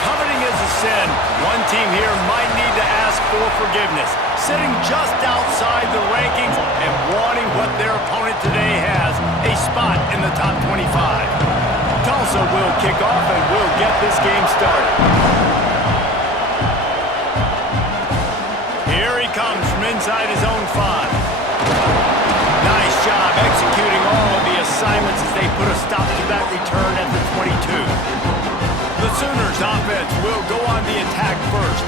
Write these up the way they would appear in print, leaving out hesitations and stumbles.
coveting is a sin, one team here might need to ask for forgiveness, sitting just outside the rankings and wanting what their opponent today has, a spot in the top 25. Tulsa will kick off and will get this game started. Here he comes from inside his own 5. Nice job executing all of the assignments as they put a stop to that return at the 22. The Sooners offense will go on the attack first.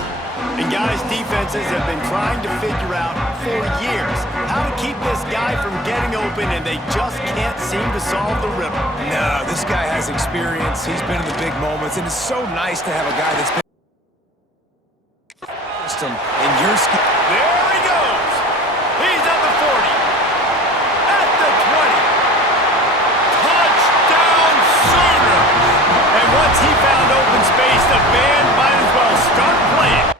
And guys, defenses have been trying to figure out for years how to keep this guy from getting open, and they just can't seem to solve the riddle. No, this guy has experience. He's been in the big moments, and it's so nice to have a guy that's been in your skin. There he goes. He's at the 40. At the 20. Touchdown Sooners. And once he found open space, the band might as well start playing.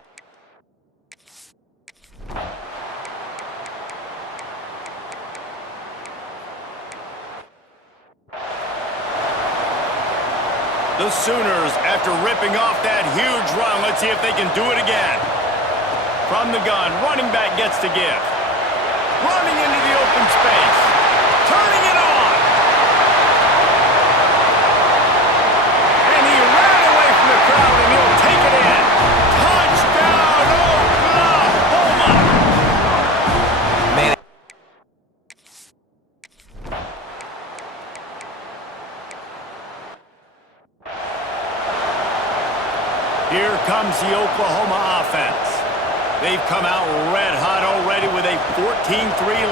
The Sooners, after ripping off that huge run, let's see if they can do it again. From the gun, running back gets to give. Running into the open space. Turning it on. And he ran away from the crowd, and he'll take it in. Touchdown, Oklahoma! Man. Here comes the Oklahoma offense. They've come out red hot already with a 14-3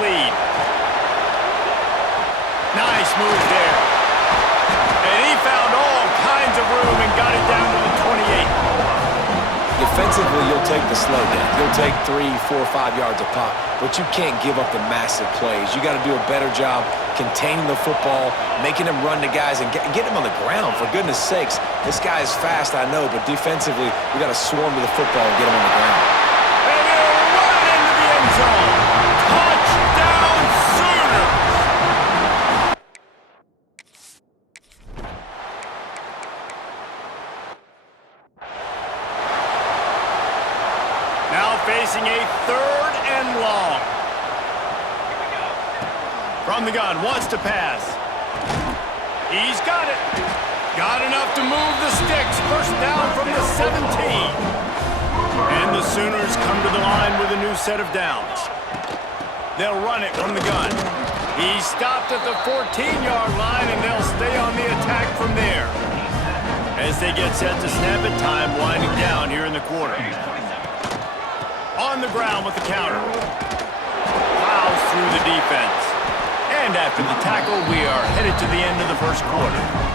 lead. Nice move there. And he found all kinds of room and got it down to the 28. Defensively, you'll take the slow down. You'll take 3, 4, 5 yards a pop, but you can't give up the massive plays. You got to do a better job containing the football, making him run to guys, and get him on the ground. For goodness sakes, this guy is fast, I know, but defensively, we got to swarm to the football and get him on the ground. And he'll run it into the end zone. Touchdown, Sooners! Now facing a 3rd and long. From the gun, wants to pass. He's got it. Got enough to move the sticks. First down from the 17. And the Sooners come to the line with a new set of downs. They'll run it from the gun. He's stopped at the 14-yard line, and they'll stay on the attack from there. As they get set to snap it, time winding down here in the quarter. On the ground with the counter. Plows through the defense. And after the tackle, we are headed to the end of the first quarter.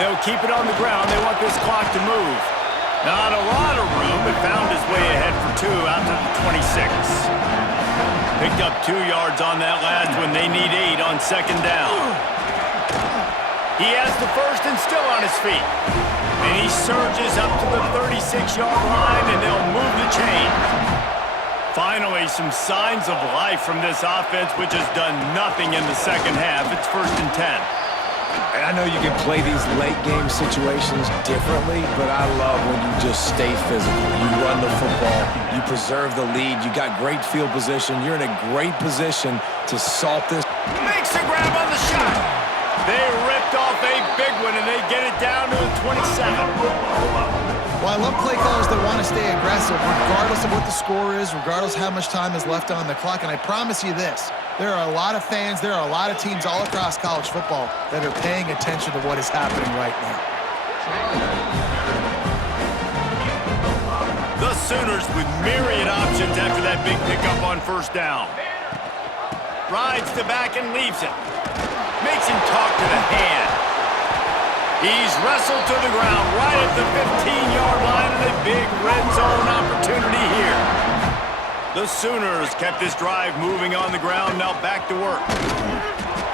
They'll keep it on the ground. They want this clock to move. Not a lot of room, but found his way ahead for 2 out to the 26. Picked up 2 yards on that last one. They need 8 on 2nd down. He has the first and still on his feet. And he surges up to the 36-yard line, and they'll move the chains. Finally, some signs of life from this offense, which has done nothing in the second half. It's 1st and 10. And I know you can play these late-game situations differently, but I love when you just stay physical. You run the football. You preserve the lead. You got great field position. You're in a great position to salt this. Makes a grab on the shot. They ripped off a big one, and they get it down to the 27. Well, I love play callers that want to stay aggressive regardless of what the score is, regardless how much time is left on the clock. And I promise you this, there are a lot of fans, there are a lot of teams all across college football that are paying attention to what is happening right now. The Sooners with myriad options after that big pickup on 1st down. Rides the back and leaves it. Makes him talk to the hand. He's wrestled to the ground right at the 15-yard line and a big red zone opportunity here. The Sooners kept this drive moving on the ground, now back to work.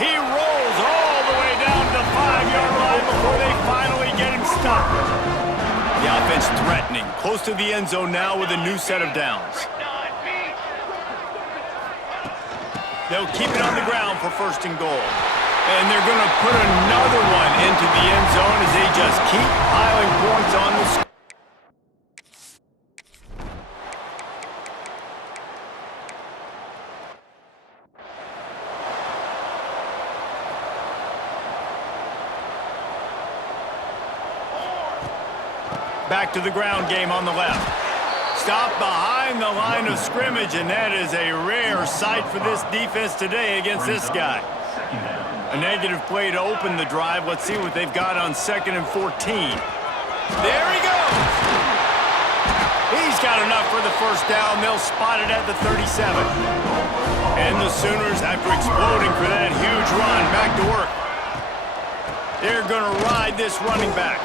He rolls all the way down to the 5-yard line before they finally get him stopped. The offense threatening, close to the end zone now with a new set of downs. They'll keep it on the ground for 1st and goal. And they're going to put another one into the end zone as they just keep piling points on the score. Back to the ground game on the left. Stop behind the line of scrimmage, and that is a rare sight for this defense today against this guy. A negative play to open the drive. Let's see what they've got on 2nd and 14. There he goes! He's got enough for the 1st down. They'll spot it at the 37. And the Sooners, after exploding for that huge run, back to work. They're going to ride this running back.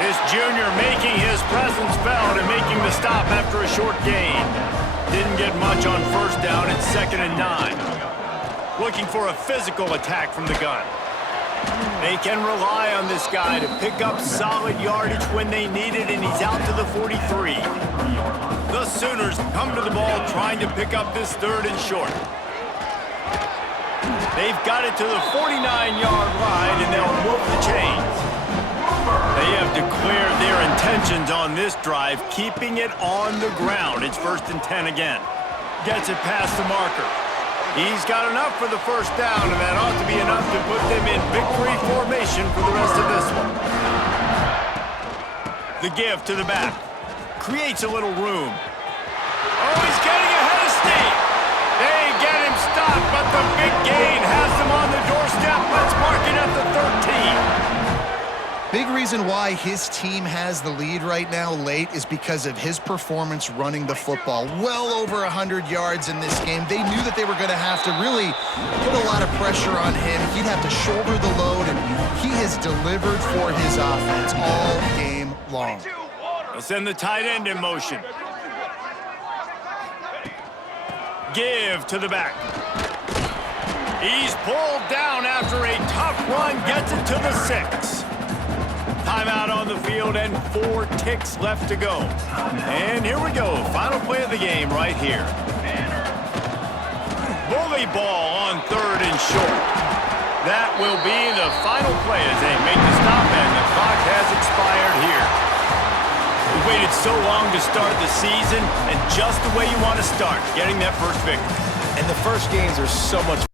This junior making his presence felt and making the stop after a short gain. Didn't get much on 1st down. It's 2nd and 9. Looking for a physical attack from the gun. They can rely on this guy to pick up solid yardage when they need it, and he's out to the 43. The Sooners come to the ball trying to pick up this 3rd and short. They've got it to the 49-yard line, and they'll move the chains. They have declared their intentions on this drive, keeping it on the ground. It's 1st and 10 again. Gets it past the marker. He's got enough for the 1st down, and that ought to be enough to put them in victory formation for the rest of this one. The give to the back. Creates a little room. Oh, he's getting ahead of steam. They get him stopped, but the big gain has them on the doorstep. Let's mark it at the 13. Big reason why his team has the lead right now late is because of his performance running the football. Well over 100 yards in this game. They knew that they were going to have to really put a lot of pressure on him. He'd have to shoulder the load, and he has delivered for his offense all game long. They'll send the tight end in motion. Give to the back. He's pulled down after a tough run, gets it to the 6. Timeout on the field and 4 ticks left to go. And here we go. Final play of the game right here. Bully ball on 3rd and short. That will be the final play as they make the stop, and the clock has expired here. We waited so long to start the season, and just the way you want to start, getting that first victory. And the first games are so much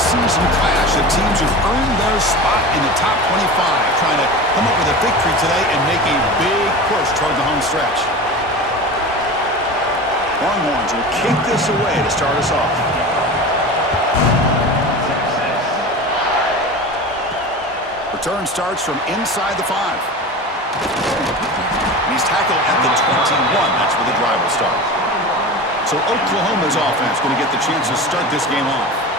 preseason clash of teams who've earned their spot in the top 25, trying to come up with a victory today and make a big push toward the home stretch. Longhorns will kick this away to start us off. Return starts from inside the 5. And he's tackled at the 21. That's where the drive will start. So Oklahoma's offense going to get the chance to start this game off.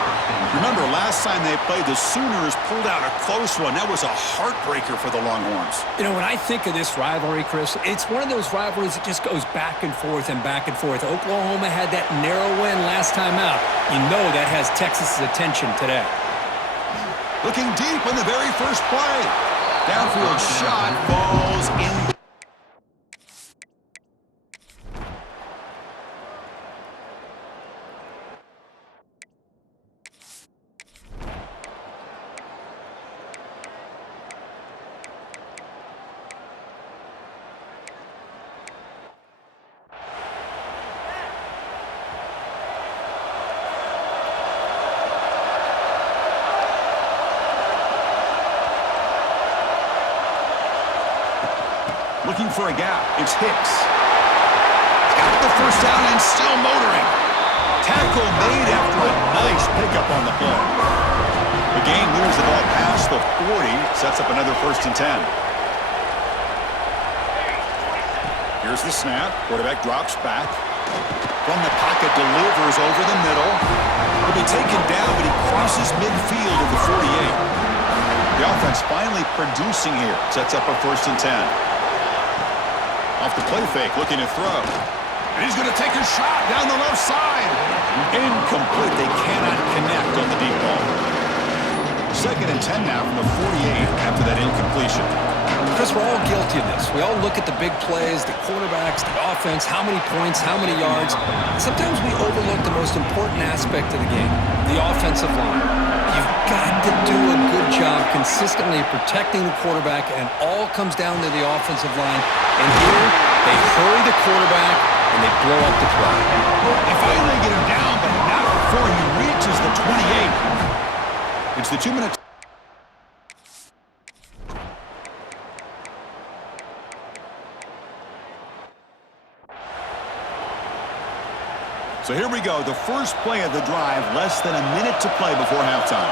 Remember, last time they played, the Sooners pulled out a close one. That was a heartbreaker for the Longhorns. You know, when I think of this rivalry, Chris, it's one of those rivalries that just goes back and forth and back and forth. Oklahoma had that narrow win last time out. You know that has Texas's attention today. Looking deep on the very first play. Downfield shot falls in. Looking for a gap. It's Hicks. Got the first down and still motoring. Tackle made after a nice pickup on the play. The game moves the ball past the 40. Sets up another 1st and 10. Here's the snap. Quarterback drops back. From the pocket, delivers over the middle. He'll be taken down, but he crosses midfield at the 48. The offense finally producing here. Sets up a 1st and 10. Off the play fake, looking to throw. And he's going to take a shot down the left side. Incomplete. They cannot connect on the deep ball. 2nd and 10 now from the 48 after that incompletion. Chris, we're all guilty of this. We all look at the big plays, the quarterbacks, the offense, how many points, how many yards. Sometimes we overlook the most important aspect of the game, the offensive line. You've got to do a good job consistently protecting the quarterback, and it all comes down to the offensive line. And here, they hurry the quarterback, and they blow up the play. They finally get him down, but not before he reaches the 28. It's the 2 minutes. So here we go, the first play of the drive, less than a minute to play before halftime.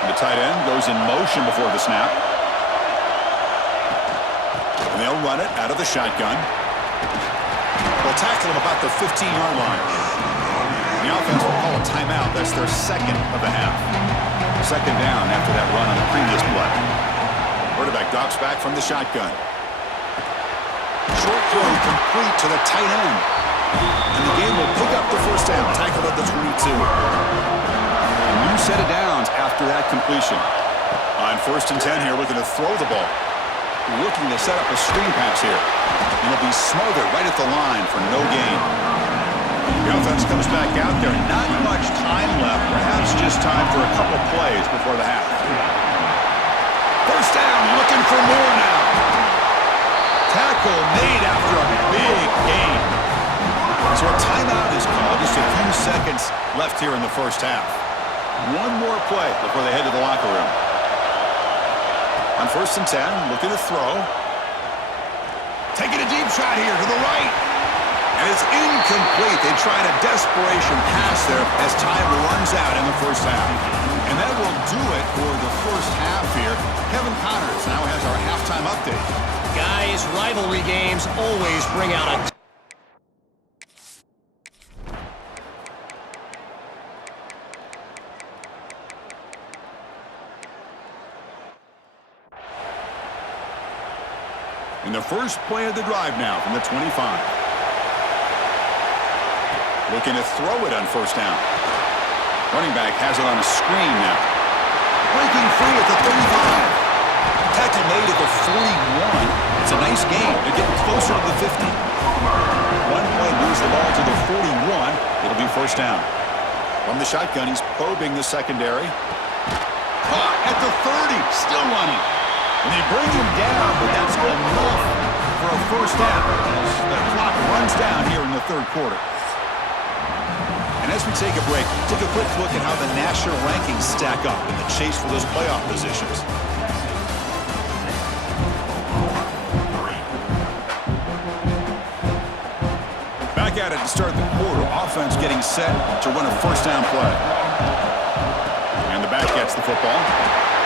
And the tight end goes in motion before the snap. And they'll run it out of the shotgun. They'll tackle him about the 15-yard line. The offense will call a timeout. That's their 2nd of the half. 2nd down after that run on the previous play. Quarterback drops back from the shotgun. Short throw complete to the tight end. And the game will pick up the 1st down, tackled at the 22. A new set of downs after that completion. On 1st and 10 here, looking to throw the ball. Looking to set up a screen pass here. And it'll be smothered right at the line for no gain. The offense comes back out there. Not much time left. Perhaps just time for a couple plays before the half. 1st down, looking for more now. Tackle made after a big gain. So a timeout is called. Just a few seconds left here in the 1st half. One more play before they head to the locker room. On 1st and 10, looking to throw. Taking a deep shot here to the right. And it's incomplete. They tried a desperation pass there as time runs out in the 1st half. And that will do it for the 1st half here. Kevin Connors now has our halftime update. Guys, rivalry games always bring out a... In the first play of the drive now from the 25. Looking to throw it on 1st down. Running back has it on a screen now. Breaking free at the 35. Tackle made at the 41. It's a nice game. They're getting closer to the 50. One play moves the ball to the 41. It'll be 1st down. From the shotgun, he's probing the secondary. Caught at the 30. Still running. And they bring him down, but that's enough for a 1st down as the clock runs down here in the 3rd quarter. And as we take a break, take a quick look at how the national rankings stack up in the chase for those playoff positions. Back at it to start the quarter. Offense getting set to run a first down play. And the back gets the football.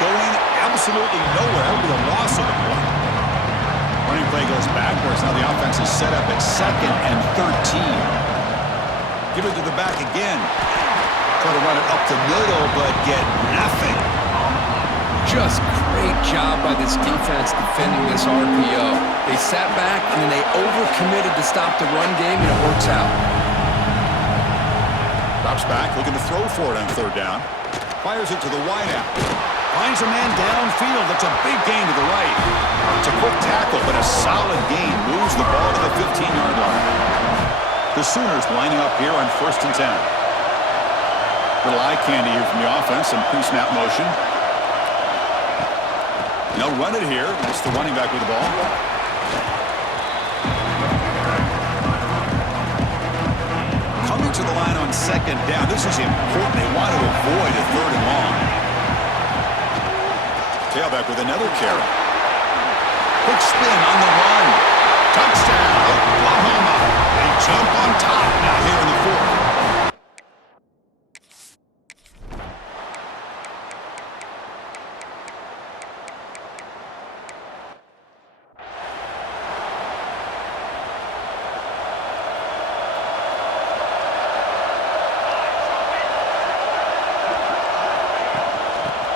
Going absolutely nowhere with a loss of the play. Running play goes backwards. Now the offense is set up at 2nd and 13. Give it to the back again. Try to run it up the middle, but get nothing. Just great job by this defense defending this RPO. They sat back, and then they overcommitted to stop the run game, and it works out. Drops back, looking to throw for it on 3rd down. Fires it to the wideout. Finds a man downfield. That's a big gain to the right. It's a quick tackle, but a solid gain. Moves the ball to the 15-yard line. The Sooners lining up here on 1st and 10. Little eye candy here from the offense. Some pre-snap motion. They'll run it here. That's the running back with the ball. Coming to the line on 2nd down. This is important. They want to avoid a 3rd and long. Tailback with another carry. Quick spin on the run. Touchdown, Oklahoma. They jump on top now here in the 4th.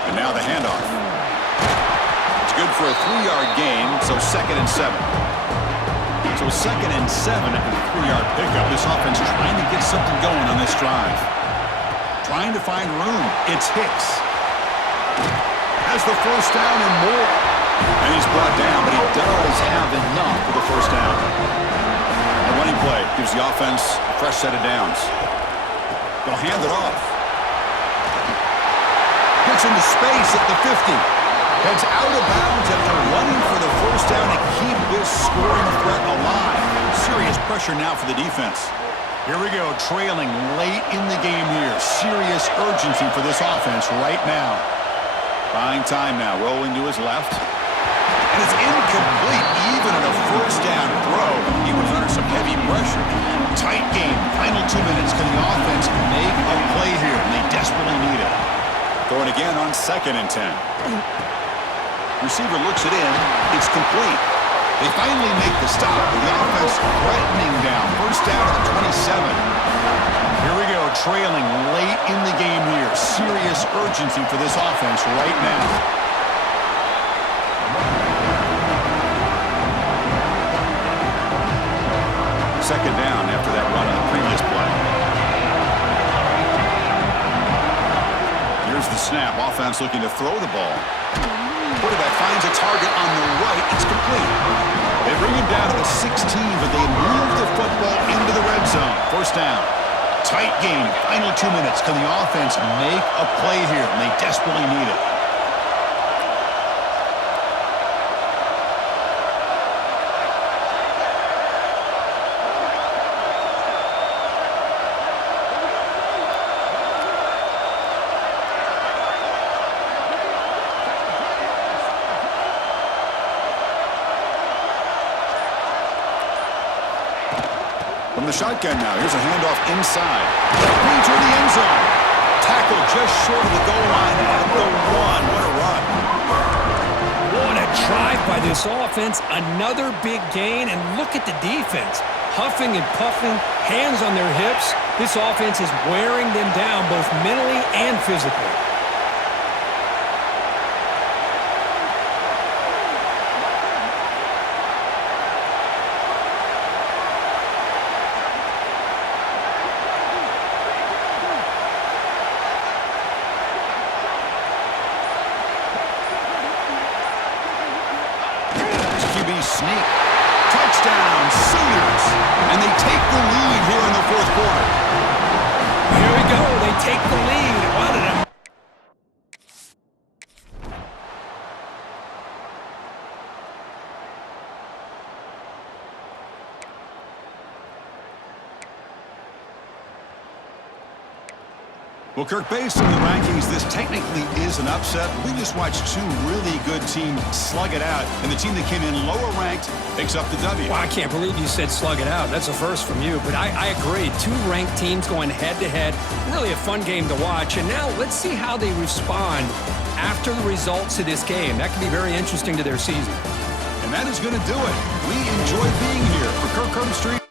And now the handoff. It's good for a 3-yard gain, so 2nd and 7. So 2nd and 7 at the 3-yard pickup. This offense trying to get something going on this drive. Trying to find room. It's Hicks. Has the first down and more. And he's brought down, but he does have enough for the first down. A running play gives the offense a fresh set of downs. They'll hand it off. Gets into space at the 50. Heads out of bounds after running for the first down to keep this scoring threat alive. Serious pressure now for the defense. Here we go, trailing late in the game here. Serious urgency for this offense right now. Buying time now, rolling to his left. And it's incomplete, even on a first down throw. He was under some heavy pressure. Tight game, final 2 minutes. Can the offense make a play here? And they desperately need it. Going again on 2nd and 10. Receiver looks it in. It's complete. They finally make the stop with the offense threatening down. First down at the 27. Here we go, trailing late in the game here. Serious urgency for this offense right now. Second down after that run on the previous play. Here's the snap. Offense looking to throw the ball. Quarterback finds a target on the right. It's complete. They bring him down to the 16, but they move the football into the red zone. First down. Tight game. Final 2 minutes. Can the offense make a play here? And they desperately need it. From the shotgun now, here's a handoff inside. Into the end zone. Tackle just short of the goal line at the 1. What a run. What a drive by this offense. Another big gain, and look at the defense. Huffing and puffing, hands on their hips. This offense is wearing them down both mentally and physically. Sneak. Touchdown, Sooners. And they take the lead here in the 4th quarter. Here we go. They take the lead. What an Well, Kirk, based on the rankings, this technically is an upset. We just watched two really good teams slug it out, and the team that came in lower ranked picks up the W. Well, I can't believe you said slug it out. That's a first from you, but I agree. Two ranked teams going head-to-head. Really a fun game to watch, and now let's see how they respond after the results of this game. That could be very interesting to their season. And that is going to do it. We enjoy being here for Kirk Herbstreit.